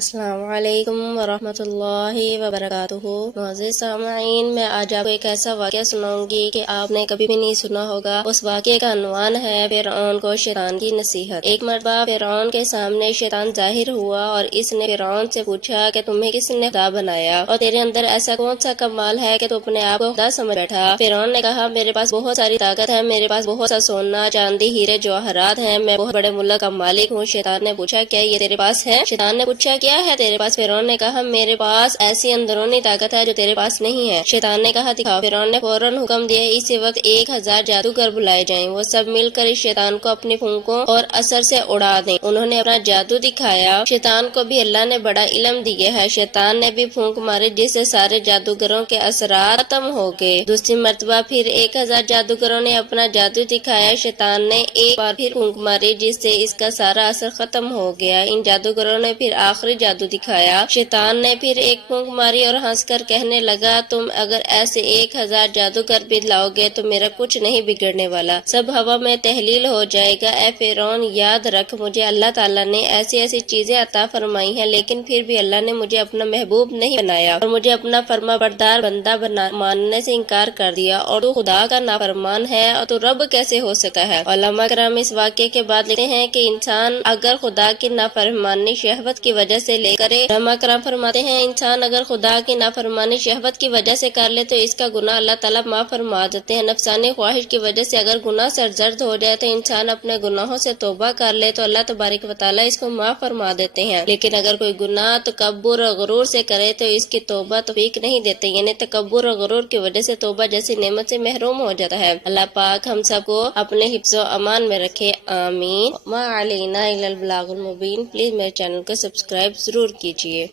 السلام علیکم ورحمۃ اللہ وبرکاتہ۔ معزز سامعین، میں آج آپ کو ایک ایسا واقعہ سناؤں گی کہ آپ نے کبھی بھی نہیں سنا ہوگا۔ اس واقعے کا عنوان ہے فرعون کو شیطان کی نصیحت۔ ایک مرتبہ فرعون کے سامنے شیطان ظاہر ہوا اور اس نے فرعون سے پوچھا کہ تمہیں کس نے خدا بنایا اور تیرے اندر ایسا کون سا کمال ہے کہ تو اپنے آپ کو خدا سمجھ بیٹھا۔ فرعون نے کہا، میرے پاس بہت ساری طاقت ہے، میرے پاس بہت سا سونا چاندی ہیرے جواہرات ہیں، میں بہت بڑے ملک کا مالک ہوں۔ شیطان نے پوچھا، کیا یہ تیرے پاس ہے؟ شیطان نے پوچھا، کیا ہے تیرے پاس؟ فرعون نے کہا، میرے پاس ایسی اندرونی طاقت ہے جو تیرے پاس نہیں ہے۔ شیطان نے کہا، دکھاؤ۔ فرعون نے فوراً حکم دیا، اسی وقت 1000 جادوگر بلائے جائیں، وہ سب مل کر اس شیطان کو اپنی پھونکوں اور اثر سے اڑا دیں۔ انہوں نے اپنا جادو دکھایا۔ شیطان کو بھی اللہ نے بڑا علم دیا ہے۔ شیطان نے بھی پھونک ماری جس سے سارے جادوگروں کے اثرات ختم ہو گئے۔ دوسری مرتبہ پھر 1000 جادوگروں نے اپنا جادو دکھایا۔ شیطان نے ایک بار پھر پھونک ماری جس سے اس کا سارا اثر ختم ہو گیا۔ ان جادوگروں نے پھر آخری جادو دکھایا۔ شیطان نے پھر ایک پھونک ماری اور ہنس کر کہنے لگا، تم اگر ایسے 1000 جادوگر بھی لاؤ گے تو میرا کچھ نہیں بگڑنے والا، سب ہوا میں تحلیل ہو جائے گا۔ اے فرعون، یاد رکھ، مجھے اللہ تعالیٰ نے ایسی ایسی چیزیں عطا فرمائی ہیں، لیکن پھر بھی اللہ نے مجھے اپنا محبوب نہیں بنایا اور مجھے اپنا فرما بردار بندہ ماننے سے انکار کر دیا، اور تو خدا کا نافرمان ہے اور تو رب کیسے ہو سکا ہے؟ علماء کرام اس واقعے کے بعد لکھتے ہیں کہ انسان اگر خدا کی نافرمانی شہوت کی وجہ سے لے کرے، علماء کرام فرماتے ہیں انسان اگر خدا کی نافرمانی شہوت کی وجہ سے کر لے تو اس کا گناہ اللہ تعالیٰ معاف فرما دیتے ہیں۔ نفسانی خواہش کی وجہ سے اگر گناہ سرزد ہو جائے تو انسان اپنے گناہوں سے توبہ کر لے تو اللہ تبارک و تعالیٰ اس کو معاف فرما دیتے ہیں، لیکن اگر کوئی گناہ تکبر اور غرور سے کرے تو اس کی توبہ توفیق نہیں دیتے، یعنی تکبر اور غرور کی وجہ سے توبہ جیسی نعمت سے محروم ہو جاتا ہے۔ اللہ پاک ہم سب کو اپنے حفظ و امان میں رکھے، آمین۔ ما علینا الا البلاغ المبین۔ پلیز میرے چینل کو سبسکرائب ضرور کیجیے۔